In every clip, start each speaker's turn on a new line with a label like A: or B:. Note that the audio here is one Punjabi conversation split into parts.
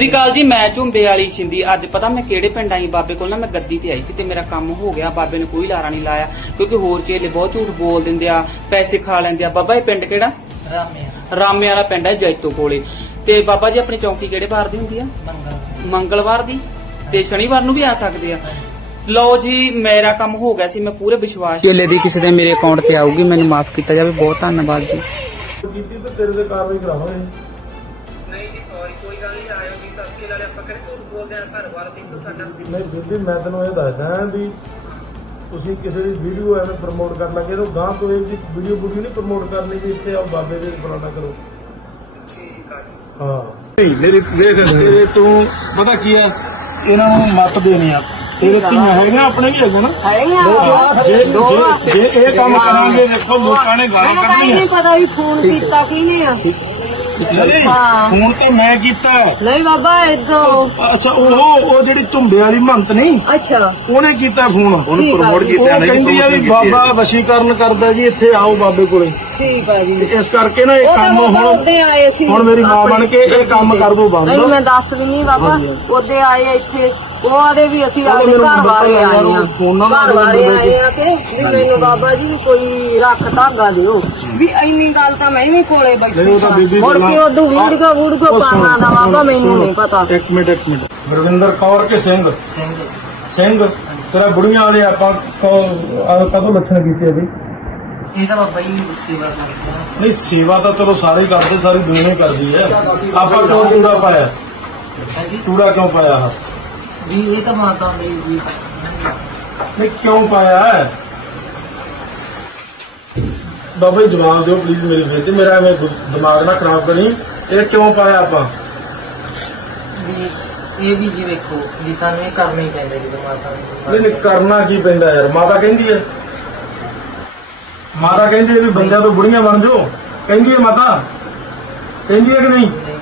A: ਸ੍ਰੀ ਅਕਾਲ ਜੀ ਮੈਂ ਝੁੰਬੇ ਵਾਲੀ ਛਿੰਦੀ ਅੱਜ ਪਤਾ ਮੈਂ ਕਿਹੜੇ ਪਿੰਡ ਆਈ ਬਾਬੇ ਕੋਲ ਨਾ ਮੈਂ ਗੱਦੀ ਤੇ ਆਈ ਸੀ ਤੇ ਮੇਰਾ ਕੰਮ ਹੋ ਗਿਆ। ਬਾਬੇ ਨੇ ਕੋਈ ਲਾਰਾ ਨਹੀਂ ਲਾਇਆ ਕਿਉਂਕਿ ਹੋਰ ਚੇਲੇ ਬਹੁਤ ਝੂਠ ਬੋਲ ਦਿੰਦੇ ਆ ਪੈਸੇ ਖਾ ਲੈਂਦੇ ਆ। ਬਾਬਾ ਇਹ ਪਿੰਡ ਕਿਹੜਾ?
B: ਰਾਮਿਆ
A: ਰਾਮੇ ਵਾਲਾ ਪਿੰਡ ਹੈ ਜੈਤੋ ਕੋਲੇ। ਤੇ ਬਾਬਾ ਜੀ ਆਪਣੀ ਚੌਂਕੀ ਕਿਹੜੇ ਵਾਰ ਦੀ ਹੁੰਦੀ ਆ?
B: ਮੰਗਲ
A: ਮੰਗਲਵਾਰ ਦੀ? ਤੇ ਸ਼ਨੀਵਾਰ ਨੂੰ ਵੀ ਆ ਸਕਦੇ ਆ? ਲਓ ਜੀ ਮੇਰਾ ਕੰਮ ਹੋ ਗਿਆ ਸੀ ਮੈਂ ਪੂਰੇ ਵਿਸ਼ਵਾਸ ਚੇਲੇ ਦੀ ਕਿਸੇ ਦੇ ਮੇਰੇ ਅਕਾਊਂਟ ਤੇ ਆਊਗੀ ਮੈਨੂੰ ਮਾਫ ਕੀਤਾ ਜਾਵੇ ਬਹੁਤ ਧੰਨਵਾਦ ਜੀ।
C: ਕੀਤੀ ਤੇ ਤੇਰੇ ਤੇ ਕਾਰਵਾਈ ਕਰਾਵਾਂਗੇ।
A: ਨਹੀਂ ਜੀ ਸੌਰੀ ਕੋਈ ਗੱਲ ਨਹੀਂ ਵਾਲੇ ਆਪਾਂ ਕਿਹੜੇ ਝੂਠ ਬੋਲਦੇ ਆ? ਘਰ ਵਾਰ ਦੀ ਸਾਡਾ।
C: ਨਹੀਂ ਬੀਬੀ ਮੈਂ ਤੈਨੂੰ ਇਹ ਦੱਸਦਾ ਵੀ ਤੁਸੀਂ ਕਿਸੇ ਦੀ ਵੀਡੀਓ ਐਵੇਂ ਪ੍ਰਮੋਟ ਕਰਨ ਲੱਗੇ ਤਾਂ ਗਾਂ ਤੋਂ ਇਹ ਜੀ ਵੀਡੀਓ ਵੀਡੀਓ ਨਹੀਂ ਪ੍ਰਮੋਟ ਕਰਨੀ ਵੀ ਇੱਥੇ ਆਓ ਬਾਬੇ ਦੇ ਫਲਾਣਾ ਕਰੋ।
A: ਠੀਕ ਆ
C: ਹਾਂ। ਮੇਰੇ ਵੇਖ ਇਹ ਤੂੰ ਪਤਾ ਕੀ ਆ? ਇਹਨਾਂ ਨੂੰ ਮੱਤ ਦੇਣੀ ਆ। ਤੇਰੇ ਧੀਆਂ ਹੈਗੀਆਂ ਆਪਣੇ ਵੀ ਹੈਗੇ ਨਾ? ਜੇ ਜੇ ਜੇ ਇਹ ਕੰਮ ਕਰਾਂਗੇ ਦੇਖੋ ਲੋਕਾਂ ਨੇ ਗਾਲਾਂ
D: ਮੈਨੂੰ ਤਾਂ ਇਹ ਨਹੀਂ
C: ਕੱਢਣੀਆਂ
D: ਪਤਾ ਵੀ ਫੋਨ ਕੀਤਾ ਕਿਹਨੇ ਆ।
C: ਨਹੀਂ
D: ਹਾਂ।
C: ਫੋਨ ਤੇ ਮੈਂ ਕੀਤਾ। ਹੈ।
D: ਨਹੀਂ ਬਾਬਾ ਇਦੋਂ
C: ਅੱਛਾ ਉਹ ਉਹ ਜਿਹੜੀ ਝੁੰਬੇ ਵਾਲੀ ਮੰਤ ਨਹੀਂ?
D: ਅੱਛਾ।
C: ਉਹਨੇ ਕੀਤਾ ਫੋਨ।
D: ਉਹਨੂੰ ਠੀਕ ਆ promote ਜੀ।
C: ਉਹ ਕਹਿੰਦੀ ਆ ਵੀ ਬਾਬਾ ਵਸ਼ੀਕਰਨ ਕਰਦਾ ਜੀ ਇੱਥੇ ਆਓ ਬਾਬੇ ਕੋਲੇ।
D: ਠੀਕ ਆ ਜੀ।
C: ਤੇ ਇਸ ਕਰਕੇ ਨਾ ਇਹ
D: ਉਹ ਤਾਂ
C: ਕੰਮ
D: ਬਾਬਾ
C: ਹੁਣ
D: ਉਹਦੇ ਆਏ ਸੀ
C: ਹੁਣ ਮੇਰੀ ਮਾਂ ਬਣ ਕੇ ਇਹ ਕੰਮ ਕਰ ਦੋ ਬੰਦ।
D: ਨਹੀਂ ਮੈਂ ਦੱਸ ਵੀ ਨਹੀਂ ਬਾਬਾ ਉਹਦੇ ਆਏ ਆ ਇੱਥੇ ਉਹ ਆਦੇ ਵੀ ਅਸੀਂ ਆਪਦੇ ਘਰ ਬਾਰੇ ਆਏ ਆ। ਘਰ ਬਾਰੇ ਆਏ ਤੇ ਵੀ ਮੈਨੂੰ ਬਾਬਾ ਜੀ ਵੀ ਕੋਈ ਰੱਖ ਧਾਗਾ ਦਿਓ। ਵੀ ਇੰਨੀ ਗੱਲ ਤਾਂ ਮੈਂ ਵੀ ਕੋਲੇ ਬੈਠੀ
C: ਬੀਬੀ
D: ਮੁੜ ਕੇ ਉਦੋਂ ਵੀੜਗਾ ਵੂੜਗਾ ਪਾਣਾ ਨਾ ਬਾਬਾ ਮੈਨੂੰ। ਨਹੀਂ ਪਤਾ।
C: ਇੱਕ ਮਿੰਟ ਇੱਕ ਮਿੰਟ। ਗੁਰਵਿੰਦਰ ਕੌਰ ਕੇ ਸਿੰਘ?
B: ਸਿੰਘ।
C: ਸਿੰਘ? ਤੇਰਾ ਬੁੜੀਆਂ ਵਾਲੇ ਆਪਾਂ ਕਦੋਂ ਲੱਛਣ ਕੀਤੇ ਅਭੀ
B: ਇਹ ਤਾਂ ਬਾਬਾ ਜੀ ਸੇਵਾ ਕਰਦੇ
C: ਨਹੀਂ ਸੇਵਾ ਤਾਂ ਚਲੋ ਸਾਰੇ ਹੀ ਕਰਦੇ ਸਾਰੀ ਦੁਨੀਆ ਕਰਦੀ ਹੈ। ਆਪਾਂ ਕਿਉਂ ਚੂੜਾ ਪਾਇਆ? ਚੂੜਾ ਕਿਉਂ ਪਾਇਆ?
B: ਵੀ ਇਹ ਤਾਂ ਮਾਤਾ ਦੀ ਵੀ
C: ਨਹੀਂ ਕਿਉਂ ਪਾਇਆ ਹੈ? ਬਾਬਾ ਜੀ ਜਵਾਬ ਦਿਓ ਪਲੀਜ਼ ਮੇਰੀ ਬੇਨਤੀ। ਮੇਰਾ ਐਵੇਂ ਗੁ- ਦਿਮਾਗ ਨਾ ਖਰਾਬ ਕਰੀ। ਇਹ ਕਿਉਂ ਪਾਇਆ ਆਪਾਂ?
B: ਵੀ ਇਹ ਵੀ ਜੀ ਵੇਖੋ ਵੀ ਸਾਨੂੰ ਇਹ ਕਰਨਾ ਹੀ ਪੈਂਦਾ ਜਦੋਂ ਮਾਤਾ ਨੂੰ
C: ਨਹੀਂ ਨਹੀਂ ਕਰਨਾ ਕੀ ਪੈਂਦਾ ਯਾਰ? ਮਾਤਾ ਕਹਿੰਦੀ ਹੈ। ਮਾਤਾ ਕਹਿੰਦੀ ਹੈ ਵੀ ਬੰਦਿਆਂ ਤੋਂ ਬੁੜੀਆਂ ਬਣ ਜਾਓ। ਕਹਿੰਦੀ ਹੈ ਮਾਤਾ। ਕਹਿੰਦੀ ਹੈ ਕਿ ਨਹੀਂ?
B: ਨਹੀਂ,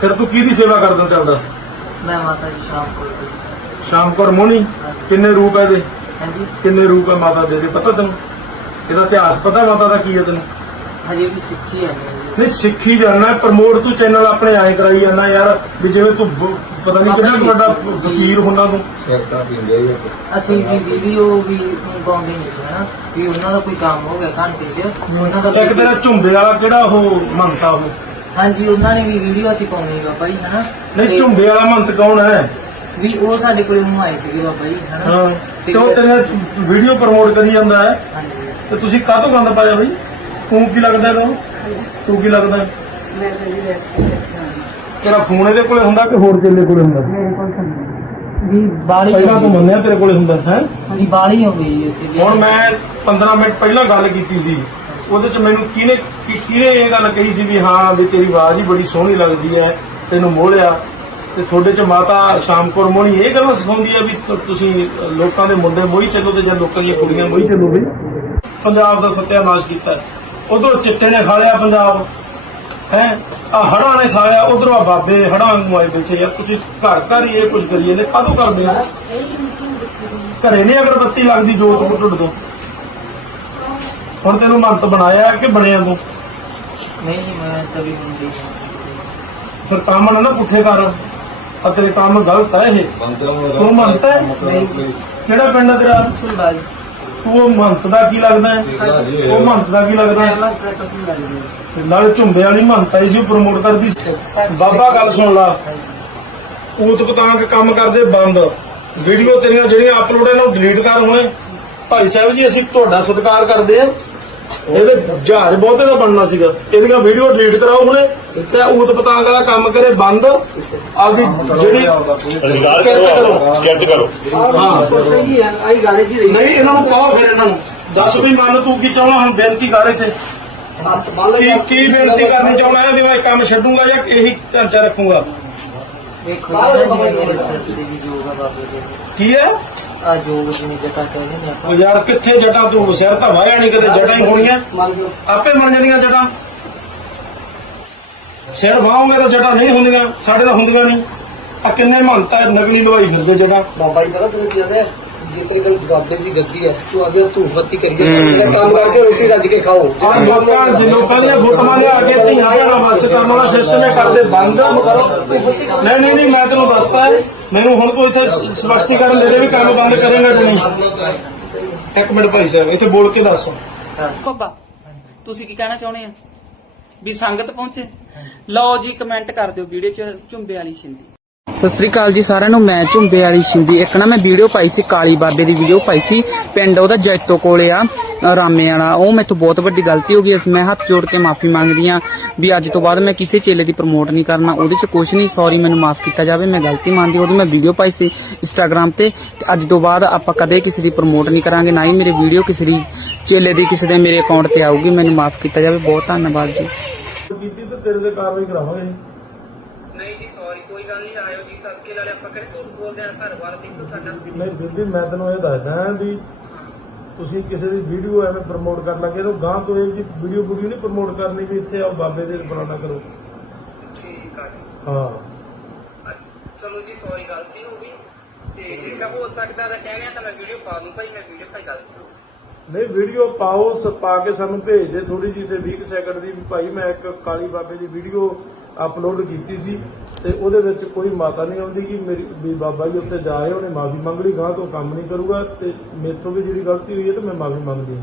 C: ਫਿਰ ਤੂੰ ਕਿਹਦੀ ਸੇਵਾ ਕਰਦਾ ਚੱਲ ਦੱਸ।
B: ਮੈਂ ਮਾਤਾ ਜੀ ਸ਼ਾਮ ਕੋਲ ਗਈ।
C: ਸ਼ਾਮ ਕੌਰ ਮੋਣੀ ਕਿੰਨੇ ਰੂਪ ਹੈ ਇਹਦੇ?
B: ਹਾਂਜੀ।
C: ਕਿੰਨੇ ਰੂਪ ਹੈ ਮਾਤਾ ਦੇ ਦੇ ਪਤਾ ਤੈਨੂੰ? ਇਹਦਾ ਇਤਿਹਾਸ ਪਤਾ ਮਾਤਾ ਦਾ ਕੀ ਹੈ ਤੈਨੂੰ?
B: ਹਜੇ ਵੀ ਸਿੱਖੀ ਮੈਂ
C: ਨਹੀਂ ਸਿੱਖੀ ਜਾਣਾ ਪ੍ਰਮੋਟ ਤੂੰ ਚੈਨਲ ਆਪਣੇ ਆਏ ਕਰਾਈ ਜਾਂਦਾ ਯਾਰ ਵੀ ਜਿਵੇਂ ਤੂੰ ਬ- ਪਤਾ ਨਹੀਂ ਕਿੰਨਾ ਕੁ ਵੱਡਾ ਫਕੀਰ ਹੁੰਦਾ ਤੂੰ।
B: ਅਸੀਂ ਵੀ ਵੀਡੀਓ ਵੀ ਪਾਉਂਦੇ ਨਹੀਂ ਹਨਾ? ਵੀ ਉਹਨਾਂ ਦਾ ਕੋਈ ਕੰਮ ਹੋ ਗਿਆ ਘੰਟੇ 'ਚ ਉਹਨਾਂ ਦਾ
C: ਇੱਕ ਤੇਰਾ ਝੁੰਬੇ ਵਾਲਾ ਕਿਹੜਾ ਉਹ ਮੰਨਤਾ ਉਹ?
B: ਹਾਂਜੀ ਉਹਨਾਂ ਨੇ ਵੀ ਵੀਡੀਓ ਅਸੀਂ ਪਾਉਣੀ ਹੈ ਬਾਬਾ ਜੀ ਹਨਾ?
C: ਨਹੀਂ
B: ਤੇ
C: ਝੁੰਬੇ ਵਾਲਾ ਮੰਤ ਕੌਣ ਹੈ?
B: ਵੀ ਉਹ ਸਾਡੇ ਕੋਲ ਨੂੰ ਆਏ ਸੀਗੇ ਬਾਬਾ ਜੀ ਹਨਾ?
C: ਹਾਂ ਤੇ ਉਹ ਤੇਰੇ ਵੀਡੀਓ ਪ੍ਰਮੋਟ ਕਰੀ ਜਾਂਦਾ ਹੈ।
B: ਹਾਂਜੀ।
C: ਤੇ ਤੁਸੀਂ ਕਾਹਤੋਂ ਗੰਦ ਪਾਇਆ ਬਈ? ਤੂੰ ਕੀ ਲੱਗਦਾ ਤੂੰ ਤੂੰ ਕੀ ਲੱਗਦਾ?
D: ਮੈਂ ਤਾਂ ਜੀ ਵੈਸੇ
C: ਤੇਰਾ ਫੋਨ ਇਹਦੇ ਕੋਲੇ ਹੁੰਦਾ ਕਿ ਹੋਰ ਚੇਲੇ ਕੋਲੇ ਹੁੰਦਾ?
B: ਵੀ ਬਾਲੀ
C: ਪਹਿਲਾਂ ਤੂੰ ਮੰਨਿਆ ਤੇਰੇ ਕੋਲੇ ਹੁੰਦਾ ਹੈ?
B: ਵੀ ਬਾਲੀ ਹੋ ਗਈ ਵੀ।
C: ਹੁਣ ਮੈਂ 15 ਮਿੰਟ ਪਹਿਲਾਂ ਗੱਲ ਕੀਤੀ ਸੀ। ਉਹਦੇ ਚ ਮੈਨੂੰ ਕਿਹਨੇ ਕੀ- ਕਿਹਨੇ ਇਹ ਗੱਲ ਕਹੀ ਸੀ ਵੀ ਹਾਂ ਵੀ ਤੇਰੀ ਆਵਾਜ਼ ਹੀ ਬੜੀ ਸੋਹਣੀ ਲੱਗਦੀ ਹੈ, ਤੈਨੂੰ ਮੋਹਲਿਆ ਤੇ ਤੁਹਾਡੇ ਚ ਮਾਤਾ ਸ਼ਾਮਕੌਰ ਮੋਹਣੀ ਇਹ ਗੱਲ ਸਿਖਾਉਂਦੀ ਹੈ ਵੀ ਤੁ- ਤੁਸੀਂ ਲੋਕਾਂ ਦੇ ਮੁੰਡੇ ਮੋਹੀ ਚੱਲੋ ਤੇ ਜਾਂ ਲੋਕਾਂ ਦੀਆਂ ਕੁੜੀਆਂ ਮੋਹੀ ਚੱਲੋ। ਵੀ ਪੰਜਾਬ ਦਾ ਸੱਤਿਆਨਾਸ਼ ਕੀਤਾ। ਉਧਰੋਂ ਚਿੱਟੇ ਨੇ ਖਾ ਲਿਆ ਪੰਜਾਬ। ਹੈ? ਆ ਹੜਾਂ ਨੇ ਖਾ ਲਿਆ, ਉਧਰੋਂ ਆ ਬਾਬੇ ਹੜਾਂ ਨੂੰ ਆਏ ਬੈਠੇ ਯਾਰ ਤੁਸੀਂ ਘਰ ਘਰ ਹੀ ਇਹ ਕੁਝ ਕਰੀਏ ਨੇ, ਕਾਹਤੋਂ ਕਰਦੇ ਹੋ ਘਰੇ ਨਹੀਂ ਅਗਰਬੱਤੀ ਲੱਗਦੀ ਜੋਤ ਟੁੱਟ ਦੋ ਹੁਣ ਤੈਨੂੰ ਮੰਤ ਬਣਾਇਆ ਕਿ ਬਣਿਆ ਤੂੰ?
B: ਨਹੀਂ ਜੀ, ਮੈਂ ਤਾਂ ਵੀ ਹੁੰਦੀ
C: ਫਿਰ ਕੰਮ ਨਾ ਨਾ ਪੁੱਠੇ ਕਰ। ਆ ਤੇਰੇ ਕੰਮ ਗਲਤ ਹੈ ਇਹ। ਤੂੰ ਮੰਤ ਹੈ? ਕਿਹੜਾ ਪਿੰਡ ਹੈ ਤੇਰਾ?
B: ਫੁੱਲਬਾਜ।
C: ਤੂੰ ਉਹ ਮੰਤ ਦਾ ਕੀ ਲੱਗਦਾ ਹੈ? ਉਹ ਮੰਤ ਦਾ ਕੀ ਲੱਗਦਾ ਹੈ? ਤੇ ਨਾਲ ਝੁੰਬੇ ਵਾਲੀ ਮੰਤ ਆਈ ਸੀ ਪ੍ਰਮੋਟ ਕਰਦੀ ਸੀ। ਬਾਬਾ ਗੱਲ ਸੁਣ ਲਾ। ਊਤ ਪਤਾੰਗ ਕੰਮ ਕਰਦੇ ਬੰਦ। ਵੀਡੀਓ ਤੇਰੀਆਂ ਜਿਹੜੀਆਂ ਅਪਲੋਡ ਇਹਨਾਂ ਨੂੰ ਡਿਲੀਟ ਕਰ ਹੁਣੇ। ਭਾਈ ਸਾਹਿਬ ਜੀ ਅਸੀਂ ਤੁਹਾਡਾ ਸਤਿਕਾਰ ਕਰਦੇ ਆ ਇਹਦੇ ਜਹਾਜ਼ ਬਹੁਤੇ ਦਾ ਬਣਨਾ ਸੀਗਾ। ਇਹਦੀਆਂ ਵੀਡੀਓ ਡਿਲੀਟ ਕਰਾਓ ਹੁਣੇ ਤੇ ਊਤ ਪਤਾੰਗ ਦਾ ਕੰਮ ਕਰੇ ਬੰਦ। ਆਪਦੀ ਜਿਹੜੀ ਕਿਰਤ
E: ਕਰੋ ਕਿਰਤ ਕਰੋ।
C: ਹਾਂ
B: ਆਈ ਗੱਲ ਜੀ
C: ਨਹੀਂ ਇਹਨਾਂ ਨੂੰ ਕਹੋ ਫਿਰ ਇਹਨਾਂ ਨੂੰ। ਦੱਸ ਵੀ ਮਨ ਤੂੰ ਕੀ ਚਾਹਣਾ ਹੁਣ ਬੇਨਤੀ ਕਰ ਇੱਥੇ? ਕੀ ਕੀ ਬੇਨਤੀ ਕਰਨੀ ਚਾਹਣਾ ਹੈ ਵੀ ਮੈਂ ਇਹ ਕੰਮ ਛੱਡੂੰਗਾ ਜਾਂ ਇਹੀ ਢਾਂਚਾ ਰੱਖੂੰਗਾ
B: ਤੇ
C: ਕੀ ਹੈ?
B: ਆ ਜੋਗ ਜਿਵੇਂ ਜਟਾ ਕਹਿੰਦੇ ਨੇ ਆਪਾਂ।
C: ਉਹ ਯਾਰ ਕਿੱਥੇ ਜਟਾਂ ਤੂੰ? ਸਿਰ ਤਾਂ ਵਾਹਿਆ ਨਹੀਂ ਕਦੇ ਜਟਾਂ ਹੀ ਹੋਣੀਆਂ।
B: ਮੰਨ ਲਓ।
C: ਆਪੇ ਬਣ ਜਾਂਦੀਆਂ ਜਟਾਂ। ਸਿਰ ਵਾਹੋਗੇ ਤਾਂ ਜਟਾਂ ਨਹੀਂ ਹੁੰਦੀਆਂ ਸਾਡੇ ਤਾਂ ਹੁੰਦੀਆਂ ਨਹੀਂ। ਆ ਕਿੰਨੇ ਮਹੰਤਾ ਨਕਲੀ ਲਵਾਈ ਫਿਰਦੇ ਜਟਾਂ।
B: ਬਾਬਾ ਜੀ ਪਤਾ ਤੈਨੂੰ ਕੀ ਕਹਿੰਦੇ
F: ਜਿੱਥੇ ਕੋਈ ਬਾਬੇ ਦੀ ਗੱਦੀ ਹੈ ਤੂੰ ਅੱਜ ਧੂਫ ਬੱਤੀ ਕਰੀਏ। ਮੇਰਾ ਕੰਮ ਕਰਕੇ ਰੋਟੀ ਰੱਜ ਕੇ ਖਾਓ।
C: ਆ ਲੋਕਾਂ ਜੇ ਲੋਕਾਂ ਦੀਆਂ ਫੋਟੋਆਂ ਲਿਆ ਕੇ ਧੀਆਂ ਭੈਣਾਂ ਵਾਸਤੇ ਕਰਨ ਵਾਲਾ ਸਿਸਟਮ ਇਹ ਕਰਦੇ ਬੰਦ। ਨਹੀਂ ਨਹੀਂ ਨਹੀਂ ਮੈਂ ਤੈਨੂੰ ਦੱਸਦਾ ਹੈ ਮੈਨੂੰ ਹੁਣ ਇੱਥੇ ਸਪਸ਼ਟੀਕਰਨ ਦੇ ਦੇ ਵੀ ਕੰਮ ਬੰਦ ਕਰੇਗਾ ਕਿ ਨਹੀਂ? ਇੱਕ ਮਿੰਟ ਭਾਈ ਸਾਹਿਬ ਇੱਥੇ ਬੋਲ ਕੇ ਦੱਸੋ।
G: ਬੱਬਾ ਤੁਸੀਂ ਕੀ ਕਹਿਣਾ ਚਾਹੁੰਦੇ ਆ? ਵੀ ਸੰਗਤ ਪਹੁੰਚੇ? ਲਓ ਜੀ ਕਮੈਂਟ ਕਰ ਦਿਓ ਵੀਡੀਓ ਚ ਝੁੰਬੇ ਵਾਲੀ ਸ਼ਿੰਦੀ। ਸਤਿ ਸ੍ਰੀ ਅਕਾਲ ਜੀ ਸਾਰਿਆਂ ਨੂੰ ਮੈਂ ਝੁੰਬੇ ਵਾਲੀ ਸ਼ਿੰਦੀ ਇੱਕ ਨਾ ਮੈਂ ਵੀਡੀਓ ਪਾਈ ਸੀ ਕਾਲੀ ਬਾਬੇ ਦੀ ਵੀਡੀਓ ਪਾਈ ਸੀ ਪਿੰਡ ਉਹਦਾ ਜੈਤੋ ਕੋਲੇ ਆ ਰਾਮੇ ਵਾਲਾ। ਉਹ ਮੈਥੋਂ ਬਹੁਤ ਵੱਡੀ ਗਲਤੀ ਹੋ ਗਈ ਇਸ ਮੈਂ ਹੱਥ ਜੋੜ ਕੇ ਮਾਫੀ ਮੰਗਦੀ ਆ ਵੀ ਅੱਜ ਤੋਂ ਬਾਅਦ ਮੈਂ ਕਿਸੇ ਚੇਲੇ ਦੀ ਪ੍ਰਮੋਟ ਨਹੀਂ ਕਰਨਾ ਉਹਦੇ ਚ ਕੁਝ ਨਹੀਂ ਸੌਰੀ ਮੈਨੂੰ ਮਾਫ ਕੀਤਾ ਜਾਵੇ ਮੈਂ ਗਲਤੀ ਮੰਨਦੀ ਉਹਦੀ ਮੈਂ ਵੀਡੀਓ ਪਾਈ ਸੀ ਇੰਸਟਾਗ੍ਰam ਤੇ ਤੇ ਅੱਜ ਤੋਂ ਬਾਅਦ ਆਪਾਂ ਕਦੇ ਕਿਸੇ ਦੀ ਪ੍ਰਮੋਟ ਨਹੀਂ ਕਰਾਂਗੇ ਨਾ ਹੀ ਮੇਰੀ ਵੀਡੀਓ ਕਿਸੇ ਦੀ ਚੇਲੇ ਦੀ ਕਿਸੇ ਦੇ ਮੇਰੇ ਅਕਾਊਂਟ ਤੇ ਆਊਗੀ ਮੈਨੂੰ ਮਾਫ ਕੀਤਾ ਜਾਵੇ ਬਹੁਤ ਧੰਨਵਾਦ ਜੀ।
C: ਕੀਤੀ ਤੇ ਤੇਰੇ ਤੇ ਕਾਰਵਾਈ ਕਰਾਵਾਂਗੇ
G: ਨਹੀਂ ਜੀ ਨਹੀਂ ਆਇਓ ਜੀ ਸਦਕੇ ਨਾਲੇ ਆਪਾਂ ਕਿਹੜੇ ਝੂਠ ਬੋਲਦੇ ਆ ਘਰ ਬਾਰ ਦੇਖੋ ਸਾਡਾ।
C: ਨਹੀਂ ਬੀਬੀ ਮੈਂ ਤੈਨੂੰ ਇਹ ਦੱਸਦਾ ਵੀ ਤੁਸੀਂ ਕਿਸੇ ਦੀ ਵੀਡੀਓ ਐਵੇਂ ਪ੍ਰਮੋਟ ਕਰਨ ਲੱਗੇ ਤਾਂ ਗਾਂ ਤੋਂ ਇਹ ਜੀ ਵੀਡੀਓ ਵੀਡੀਓ ਨਹੀਂ ਪ੍ਰਮੋਟ ਕਰਨੀ ਵੀ ਇੱਥੇ ਆਓ ਬਾਬੇ ਦੇ ਬੁਲਾਣਾ ਕਰੋ।
G: ਠੀਕ ਆ ਜੀ।
C: ਹਾਂ।
G: ਚਲੋ ਜੀ ਸੌਰੀ ਗਲਤੀ ਹੋ ਗਈ। ਤੇ ਜੇਕਰ ਹੋ ਸਕਦਾ ਤਾਂ ਕਹਿਣਾ ਤਾਂ ਮੈਂ ਵੀਡੀਓ ਪਾ ਦੂੰ ਭਾਈ ਮੈਂ ਵੀਡੀਓ ਭਾਈ ਗਲਤੀ
C: ਨਹੀਂ ਵੀਡੀਓ ਪਾਓ ਸ- ਪਾ ਕੇ ਸਾਨੂੰ ਭੇਜ ਦੇ ਥੋੜੀ ਜਿਹੀ ਤੇ 20 ਸੈਕਿੰਡ ਦੀ ਵੀ ਭਾਈ ਮੈਂ ਇੱਕ ਕਾਲੀ ਬਾਬੇ ਦੀ ਵੀਡੀਓ ਅਪਲੋਡ ਕੀਤੀ ਸੀ ਤੇ ਉਹਦੇ ਵਿੱਚ ਕੋਈ ਮਾਤਾ ਨਹੀਂ ਆਉਂਦੀ ਕਿ ਮੇਰੀ ਵੀ ਬਾਬਾ ਜੀ ਉੱਥੇ ਜਾਏ ਉਹਨੇ ਮਾਫੀ ਮੰਗ ਲਈ ਗਾਂ ਤੋਂ ਕੰਮ ਨਹੀਂ ਕਰੂਗਾ ਤੇ ਮੇਥੋਂ ਵੀ ਜਿਹੜੀ ਗਲਤੀ ਹੋਈ ਹੈ ਤੇ ਮੈਂ ਮਾਫੀ ਮੰਗਦੀ ਹਾਂ।